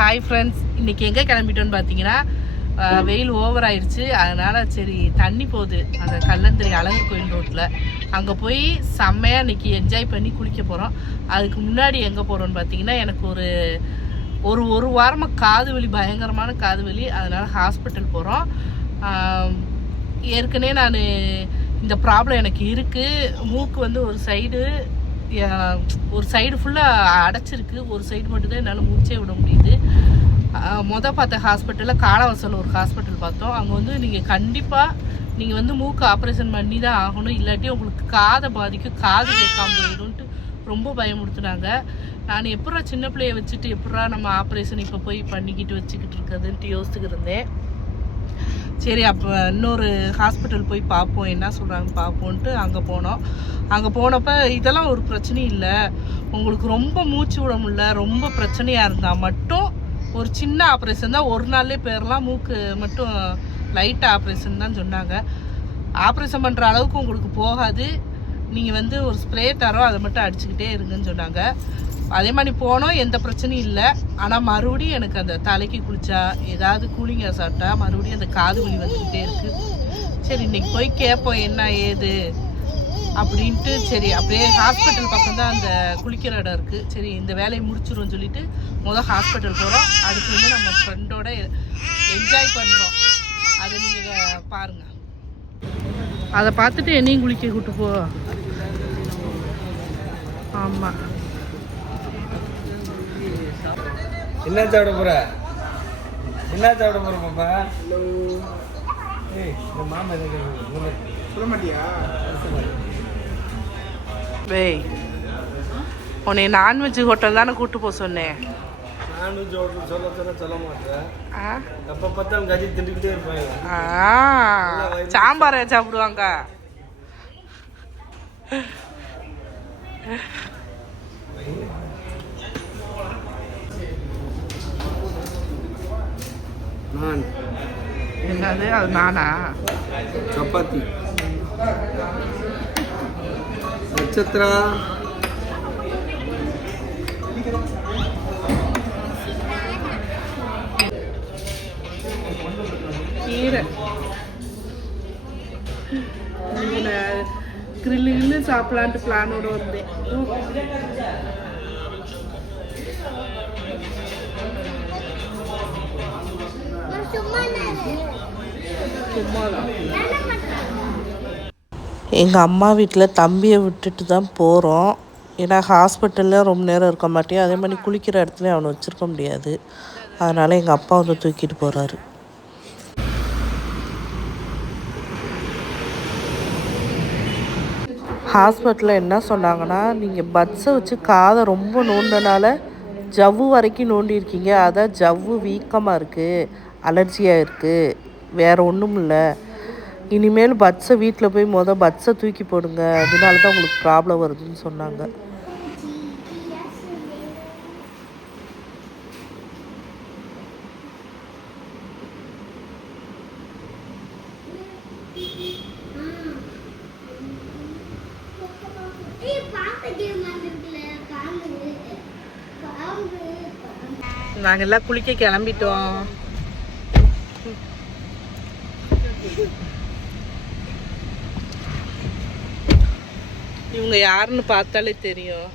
Hi friends, இன்றைக்கி எங்கே கிளம்பிட்டோன்னு பார்த்தீங்கன்னா வெயில் ஓவர் ஆயிடுச்சு. அதனால் சரி தண்ணி போகுது அந்த கல்லந்திரி அழகர் கோயில் ரோட்டில், அங்கே போய் செம்மையாக இன்றைக்கி என்ஜாய் பண்ணி குளிக்க போகிறோம். அதுக்கு முன்னாடி எங்கே போகிறோன்னு பார்த்தீங்கன்னா, எனக்கு ஒரு வாரமாக காது வலி, பயங்கரமான காது வலி. அதனால் ஹாஸ்பிட்டல் போகிறோம். ஏற்கனவே நான் இந்த ப்ராப்ளம் எனக்கு இருக்குது. மூக்கு வந்து ஒரு சைடு ஃபுல்லாக அடைச்சிருக்கு, ஒரு சைடு மட்டும்தான் என்னால் மூச்சே விட முடியுது. பார்த்த ஹாஸ்பிட்டலில் காலவாசல் ஒரு ஹாஸ்பிட்டல் பார்த்தோம். அங்கே வந்து நீங்கள் வந்து மூக்கு ஆப்ரேஷன் பண்ணி தான் ஆகணும், இல்லாட்டி உங்களுக்கு காதை பாதிக்கும், காது கேட்காம போயிடும்ட்டு ரொம்ப பயமுறுத்துனாங்க. நான் எப்படா சின்ன பிள்ளைய வச்சுட்டு எப்படா நம்ம ஆப்ரேஷன் இப்போ போய் பண்ணிக்கிட்டு வச்சுக்கிட்டு இருக்கிறதுன்ட்டு யோசிச்சுக்கிட்டு இருந்தேன். சரி, அப்போ இன்னொரு ஹாஸ்பிட்டல் போய் பார்ப்போம், என்ன சொல்கிறாங்க பார்ப்போன்ட்டு அங்கே போனோம். அங்கே போனப்போ இதெல்லாம் ஒரு பிரச்சனையும் இல்லை, உங்களுக்கு ரொம்ப மூச்சு விட முடியல, ரொம்ப பிரச்சனையாக இருந்தால் மட்டும் ஒரு சின்ன ஆப்ரேஷன் தான், ஒரு நாள்லேயே போயிடலாம், மூக்கு மட்டும் லைட்டாக ஆப்ரேஷன் தான் சொன்னாங்க. ஆப்ரேஷன் பண்ணுற அளவுக்கு உங்களுக்கு போகாது, நீங்கள் வந்து ஒரு ஸ்ப்ரே தரோம், அதை மட்டும் அடிச்சுக்கிட்டே இருங்கன்னு சொன்னாங்க. அதே மாதிரி போனோம், எந்த பிரச்சனையும் இல்லை. ஆனால் மறுபடியும் எனக்கு அந்த தலைக்கு குளிச்சா, ஏதாவது கூலிங்காக சாப்பிட்டா மறுபடியும் அந்த காது வலி வந்துக்கிட்டே இருக்குது. சரி, இன்னைக்கு போய் கேட்போம் என்ன ஏது அப்படின்ட்டு. சரி, அப்படியே ஹாஸ்பிட்டல் பக்கம் தான் அந்த குளிக்கிற இடம் இருக்குது. சரி, இந்த வேலையை முடிச்சிடும்னு சொல்லிட்டு ஹாஸ்பிட்டல் போகிறோம். அடுத்து வந்து நம்ம ஃப்ரெண்டோட என்ஜாய் பண்ணுறோம், அதை நீங்கள் பாருங்கள். அதை பார்த்துட்டு என்னையும் குளிக்க கூட்டு போ. ஆமாம், என்ன சாப்பிட போற பாப்பா? ஏய், இந்த மாமா சொல்ல மாட்டியா? வேய், உன்னை நான்வெஜ் ஹோட்டல் தானே கூட்டு போக சொன்னேன். நான்வெஜ் ஹோட்டல் சொல்ல மாட்டேன். எப்போ பார்த்தாலும் கஞ்சி திண்டுக்கிட்டே இருப்பாங்க. சாம்பாரை சாப்பிடுவாங்க. என்னது அது? நானா? சப்பாத்தி நட்சத்திரா கீரை கிரில்லு சாப்பிடலான்ட்டு பிளானோட வந்தேன். எங்கள் அம்மா வீட்டில் தம்பியை விட்டுட்டு தான் போகிறோம். ஏன்னா ஹாஸ்பிட்டலில் ரொம்ப நேரம் இருக்க மாட்டேன், அதே மாதிரி குளிக்கிற இடத்துல அவனை வச்சுருக்க முடியாது. அதனால் எங்கள் அப்பா வந்து தூக்கிட்டு போகிறாரு. ஹாஸ்பிட்டலில் என்ன சொன்னாங்கன்னா, நீங்கள் பட்ஸை வச்சு காதை ரொம்ப நோண்டினால ஜவ்வு வரைக்கும் நோண்டியிருக்கீங்க, அதான் ஜவ்வு வீக்கமாக இருக்குது, அலர்ஜியாக இருக்குது, வேறு ஒன்றும் இல்லை. இனிமேல் பட்ஸை வீட்டில் போய் பட்ஸை தூக்கி போடுங்க, அதனால தான் உங்களுக்கு ப்ராப்ளம் வருதுன்னு சொன்னாங்க. நாங்கள் எல்லாம் குளிக்க கிளம்பிட்டோம். இவங்க யாருன்னு பார்த்தாலே தெரியும்.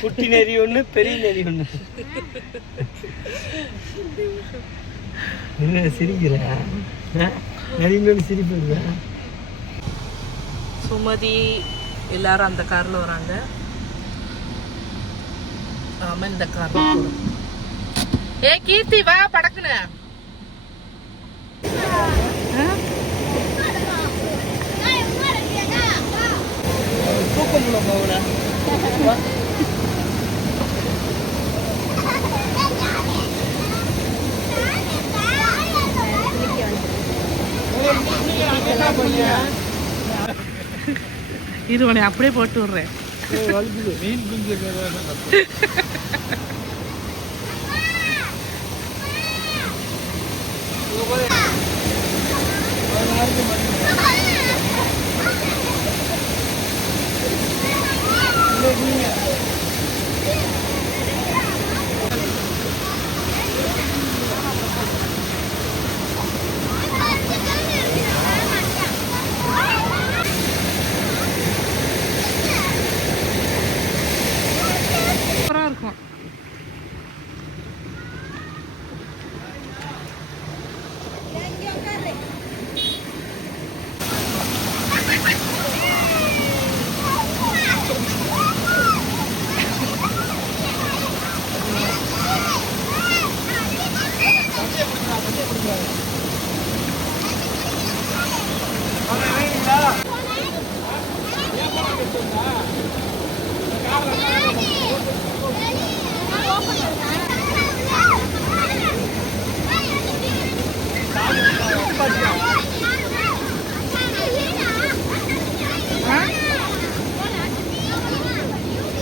குட்டி நெறி ஒன்று, பெரிய நெறி ஒன்று. சிரிக்கிறேன், நெறின்னு சிரிப்பேன். சுமதி எல்லாரும் அந்த காரில் வராங்க. ஆமாம், இந்த காரில் போகிறோம். ஏ கீர்த்தி, வா படக்குன்னு. தூக்கம் போகல. இருவனை அப்படியே போட்டு விடுறேன்.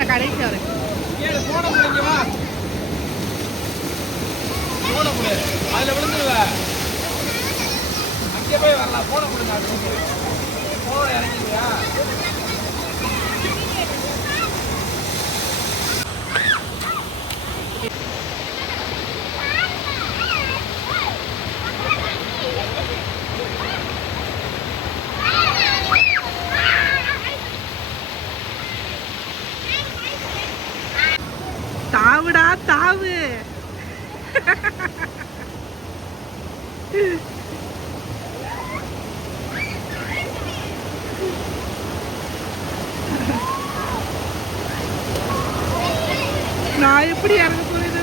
கடைசி வரைக்கும் அதில் விழுந்துருவ அங்கே போய் வரலாம். போன கொடுங்க. போன இறங்கிடுவியா? தாவுடா தாவு. நான் எப்படி இறங்க போறது?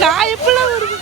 நான் எப்படிலாம் வருது?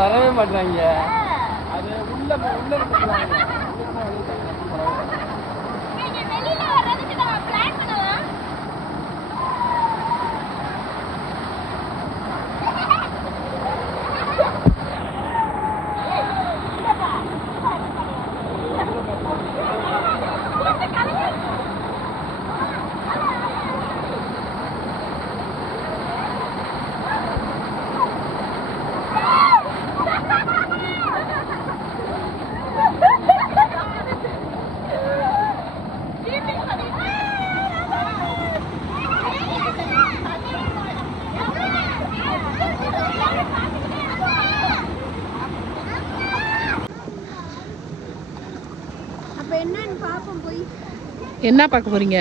வரவே மாட்டாங்க. அது உள்ள இருக்கிறாங்க. என்ன பார்க்க போறீங்க?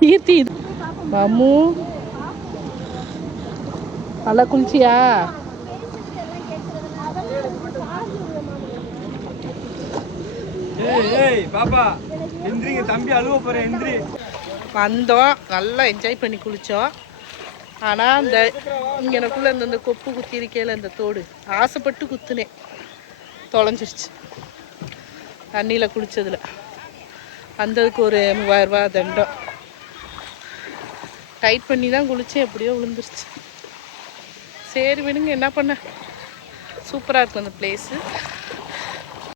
கீர்த்தி மாமு நல்லா குளிச்சியா? பாப்பா எந்திரிங்க, தம்பி அழுவ போறேன், எந்திரி. வந்தோம், நல்லா என்ஜாய் பண்ணி குளித்தோம். ஆனால் அந்த இங்கனக்குள்ளே இந்த கொப்பு குத்தி இருக்கையில் இந்த தோடு ஆசைப்பட்டு குத்துனேன், தொலைஞ்சிருச்சு தண்ணியில் குளித்ததில். வந்ததுக்கு ஒரு 3000 ரூபா தண்டம். டைட் பண்ணி தான் குளித்தேன், எப்படியோ விழுந்துருச்சு. சரி விடுங்க, என்ன பண்ண. சூப்பராக இருக்கும் அந்த பிளேஸு.